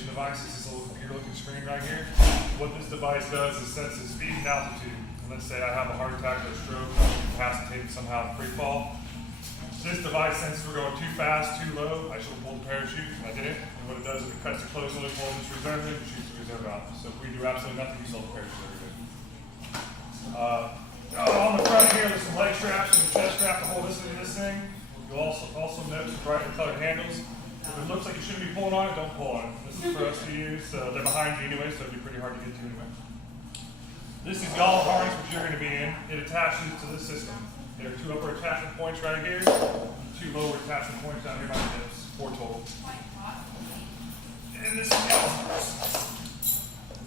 navigation device. It's this little computer-looking screen right here. What this device does is sets the speed and altitude. And let's say I have a heart attack or a stroke, I'm incapacitated somehow in free fall. This device, since we're going too fast, too low, I should have pulled the parachute, and I didn't. And what it does is it cuts the closed loop, pulls this reserve in, and shoots the reserve out. So if we do absolutely nothing, you still have the parachute every day. On the front here, there's some leg straps and a chest strap to hold this into this thing. You'll also notice the brightly colored handles. If it looks like you shouldn't be pulling on it, don't pull on it. This is for us to use. They're behind you anyway, so it'd be pretty hard to get to anyway. This is y'all harness, which you're going to be in. It attaches to this system. There are 2 upper attachment points right here, 2 lower attachment points down here by the hips, 4 total. And this is the harness.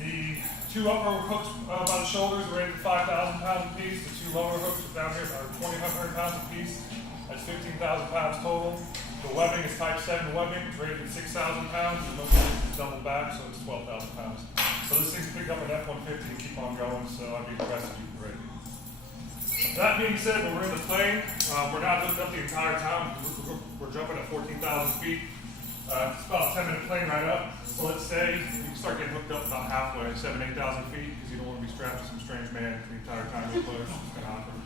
The 2 upper hooks by the shoulders are rated 5,000 pounds apiece. The 2 lower hooks down here are 2,500 pounds apiece. That's 15,000 pounds total. The webbing is type 7 webbing. It's rated 6,000 pounds. And most of it is double back, so it's 12,000 pounds. So this thing's picked up an F-150 and keep on going, so I'd be impressed if you could rate it. That being said, when we're in the plane, we're not hooked up the entire time. We're jumping at 14,000 feet. It's about a 10-minute plane ride up. So let's say you start getting hooked up about halfway, 7,000 to 8,000 feet, because you don't want to be strapped to some strange man the entire time you're close. It's kind of awkward.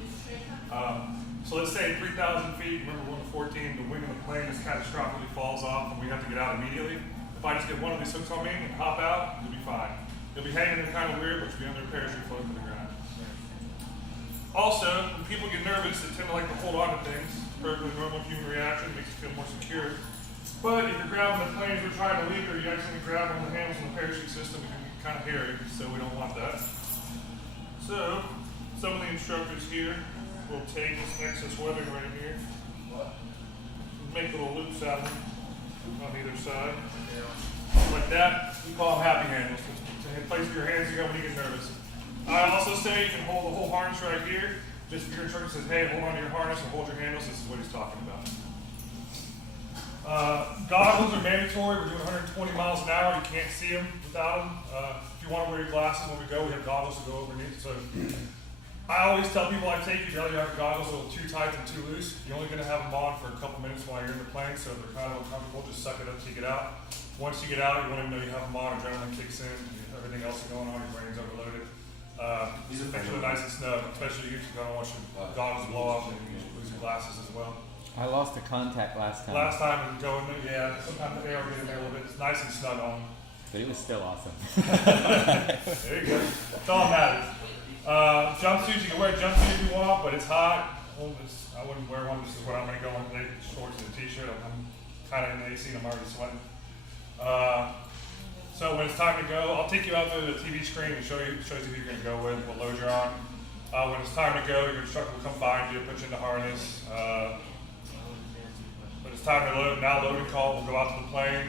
So let's say 3,000 feet, remember we're on the 14, the wing of the plane just catastrophically falls off and we have to get out immediately. If I just get one of these hooks on me and hop out, you'll be fine. You'll be hanging in kind of weird, but you'll be under a parachute floating to the ground. Also, when people get nervous, they tend to like to hold on to things. It's a perfectly normal human reaction, makes you feel more secure. But if you're grabbing the planes we're trying to leave, or you accidentally grab one of the handles on the parachute system, it can be kind of hairy, so we don't want that. So, some of the instructors here will take this excess webbing right here, make little loops out of them on either side. Like that, we call them happy handles. It's a place for your hands to go when you get nervous. I also say you can hold the whole harness right here. Just if your instructor says, hey, hold on to your harness and hold your handles, this is what he's talking about. Goggles are mandatory. We're doing 120 miles an hour. You can't see them without them. If you want to wear your glasses when we go, we have goggles to go overneath. So I always tell people I take you, rather you have your goggles a little too tight than too loose. You're only going to have them on for a couple minutes while you're in the plane, so if they're kind of uncomfortable, just suck it up till you get out. Once you get out, you want to know you have them on, adrenaline kicks in, everything else is going on, your brain's overloaded. These are really nice and snug, especially you don't want your goggles blow off and you lose your glasses as well. I lost a contact last time. Last time it was going, yeah, sometimes the air will get in there a little bit. It's nice and snug on. But it was still awesome. There you go. That's all that matters. Jumpsuits, you can wear a jumpsuit if you want, but it's hot. I wouldn't wear one. This is what I'm going to go in today, shorts and a t-shirt. I'm kind of in the AC and I'm already sweating. So when it's time to go, I'll take you out to the TV screen and shows you who you're going to go with, what load you're on. When it's time to go, your instructor will come find you, put you in the harness. When it's time to load, now loading call, we'll go out to the plane.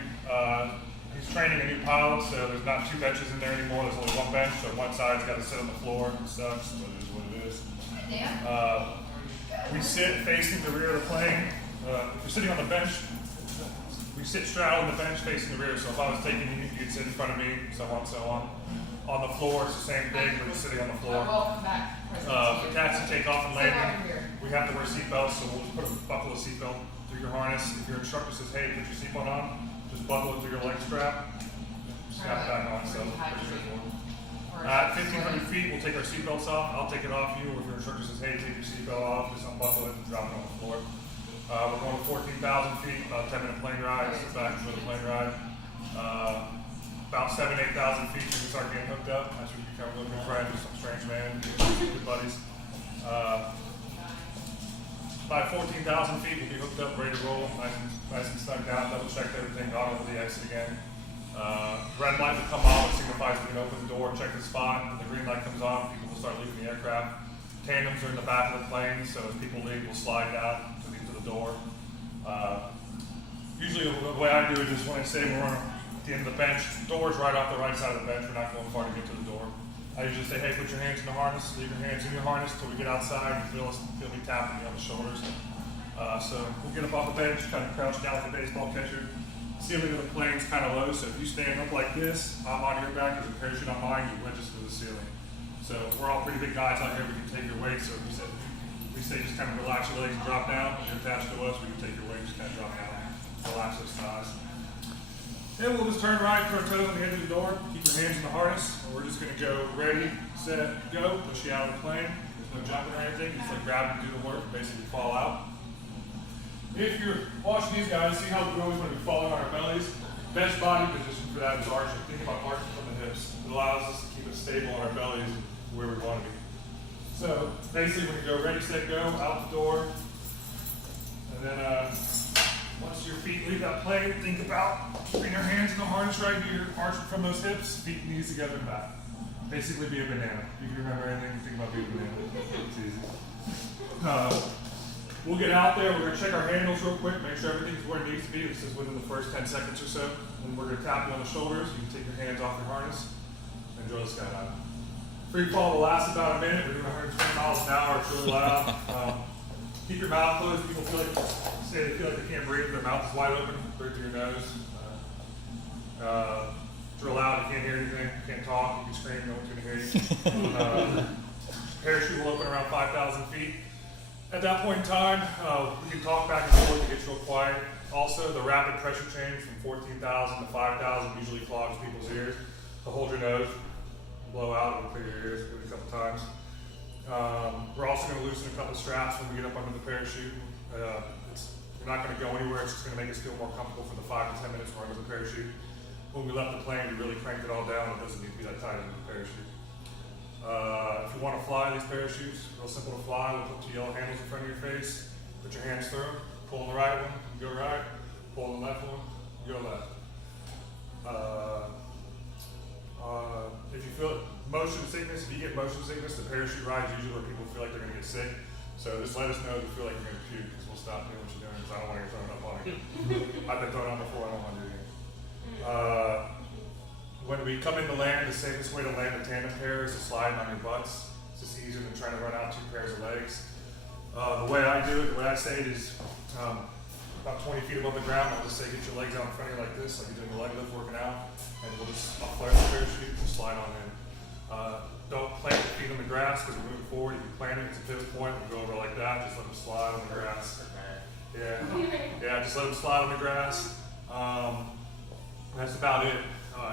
He's training a new pilot, so there's not 2 benches in there anymore. There's only 1 bench, so one side's got to sit on the floor. It sucks, but it is what it is. We sit facing the rear of the plane. If you're sitting on the bench, we sit straddling the bench facing the rear. So if I was taking you, you'd sit in front of me, so on, so on. On the floor, it's the same thing, but you're sitting on the floor. Welcome back. For taxi takeoff and landing, we have to wear seatbelts, so we'll just put a buckle of seatbelt through your harness. If your instructor says, hey, put your seatbelt on, just buckle it through your leg strap, strap it back on, so pretty straightforward. At 1,500 feet, we'll take our seatbelts off. I'll take it off you, or if your instructor says, hey, take your seatbelt off, just unbuckle it and drop it on the floor. We're going to 14,000 feet, about a 10-minute plane ride, sit back and enjoy the plane ride. About 7,000 to 8,000 feet, you can start getting hooked up. That's where you become a good friend with some strange man, good buddies. By 14,000 feet, we'll be hooked up, ready to roll, nice and snug down, double checked everything, got over the exit again. Red light will come on, which signifies we can open the door, check the spot. When the green light comes on, people will start leaving the aircraft. Tandems are in the back of the plane, so as people leave, we'll slide down to the door. Usually the way I do it is when I say we're on the end of the bench, the door's right off the right side of the bench, we're not going far to get to the door. I usually say, hey, put your hands in the harness, leave your hands in your harness until we get outside, you feel me tapping me on the shoulders. So we'll get up off the bench, kind of crouch down like a baseball catcher. Ceiling of the plane's kind of low, so if you stand up like this, I'm on your back, there's a parachute on mine, you wedge us to the ceiling. So we're all pretty big guys out here, we can take your weight, so we say just kind of relax your legs and drop down. If you're attached to us, we can take your weight, just kind of drop down, relax those thighs. Then we'll just turn right, put our toes on the edge of the door, keep your hands in the harness, and we're just gonna go ready, set, go, push you out of the plane. There's no jumping or anything, you just let gravity do the work and basically fall out. If you're watching these guys, see how we always want to be falling on our bellies? Best body position for that is arching. Think about arching from the hips. It allows us to keep us stable on our bellies where we want to be. So basically when you go ready, set, go, out the door, and then once your feet leave that plane, think about keeping your hands in the harness right here, arching from those hips, feet and knees together and back. Basically be a banana. If you remember anything, think about being a banana. It's easy. We'll get out there, we're going to check our handles real quick, make sure everything's where it needs to be. This is within the first 10 seconds or so. And we're going to tap you on the shoulders. You can take your hands off your harness and enjoy the skydive. Free fall will last about a minute. We're doing 120 miles an hour. It's really loud. Keep your mouth closed. People feel like they can't breathe. Their mouth is wide open. Breathe through your nose. It's real loud. You can't hear anything. You can't talk. You can scream. No one's going to hear you. Parachute will open around 5,000 feet. At that point in time, we can talk back and forth to get real quiet. Also, the rapid pressure change from 14,000 to 5,000 usually clogs people's ears. So hold your nose, blow out, and clear your ears. Do it a couple times. We're also going to loosen a couple straps when we get up under the parachute. We're not going to go anywhere. It's just going to make us feel more comfortable for the 5 to 10 minutes we're under the parachute. When we left the plane, we really cranked it all down. It doesn't need to be that tight under the parachute. If you want to fly these parachutes, real simple to fly. We'll put 2 yellow handles in front of your face. Put your hands through them. Pull on the right one, you go right. Pull on the left one, you go left. If you feel motion sickness, if you get motion sickness, the parachute ride is usually where people feel like they're going to get sick. So just let us know if you feel like you're going to puke, because we'll stop doing what you're doing, because I don't want to get thrown up on again. I've been thrown up before, I don't want to do it again. When we come into land, the safest way to land a tandem pair is to slide on your butts. It's just easier than trying to run out 2 pairs of legs. The way I do it, the way I say it is about 20 feet above the ground. I'll just say get your legs out in front of you like this, like you're doing a leg lift working out, and I'll flare the parachute and slide on in. Don't plant your feet on the grass because we're moving forward. If you plant it, it's a pivot point. We'll go over like that. Just let them slide on the grass. Yeah, just let them slide on the grass. That's about it.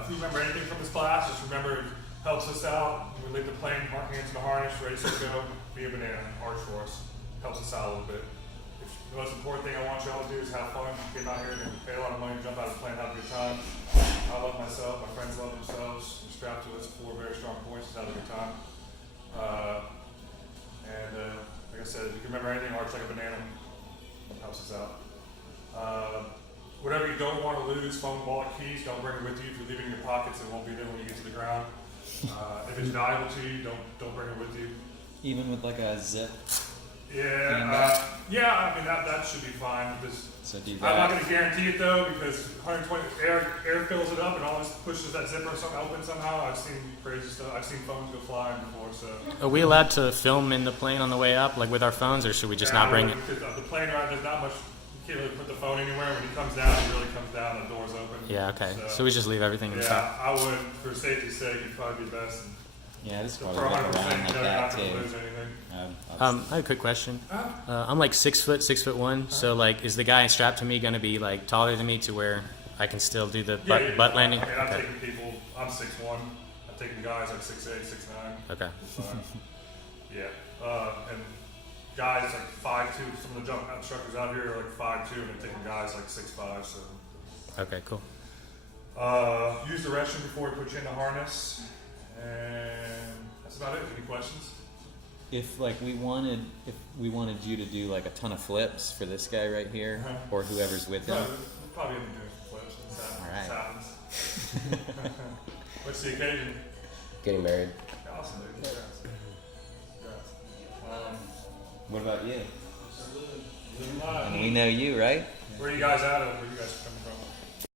If you remember anything from this class, just remember it helps us out. When we leave the plane, hands in the harness, ready to go, be a banana, arch for us. Helps us out a little bit. The most important thing I want y'all to do is have fun. Get out here and pay a lot of money, jump out of the plane, have a good time. I love myself, my friends love themselves. We're strapped to us 4 very strong points, just have a good time. Like I said, if you can remember anything, arch like a banana. Helps us out. Whatever you don't want to lose, phone, wallet, keys, don't bring it with you. If you leave it in your pockets, it won't be there when you get to the ground. If it's valuable to you, don't bring it with you. Even with like a zip. Yeah, I mean that should be fine. So do I'm not going to guarantee it though, because 120 air fills it up and always pushes that zipper open somehow. I've seen crazy stuff. I've seen phones go flying before. So are we allowed to film in the plane on the way up, like with our phones, or should we just not bring it? The plane ride, there's not much. You can't really put the phone anywhere. When he comes down, he really comes down. The door's open. Yeah. Okay. So we just leave everything inside. Yeah, I would, for safety's sake, it'd probably be best. Yeah, this is For probably like 100%, around like you're that not too. going to lose anything. I have a quick question. I'm like 6 foot, 6'1". So like, is the guy strapped to me going to be like taller than me to where I can still do the butt landing? I mean, I'm taking people. I'm 6'1". I'm taking guys like 6'8", 6'9". Okay. Yeah. And guys like 5'2". Some of the jump instructors out here are like 5'2", and they're taking guys like 6'5". So. Okay. Cool. Use the restroom before we put you in the harness, and that's about it. Any questions? If we wanted you to do like a ton of flips for this guy right here, or whoever's with him. Probably gonna be doing some flips. All right. This happens. What's the occasion? Getting married. Awesome, dude. Congrats. What about you? Living life. And we know you, right? Where are you guys out of? Where are you guys from?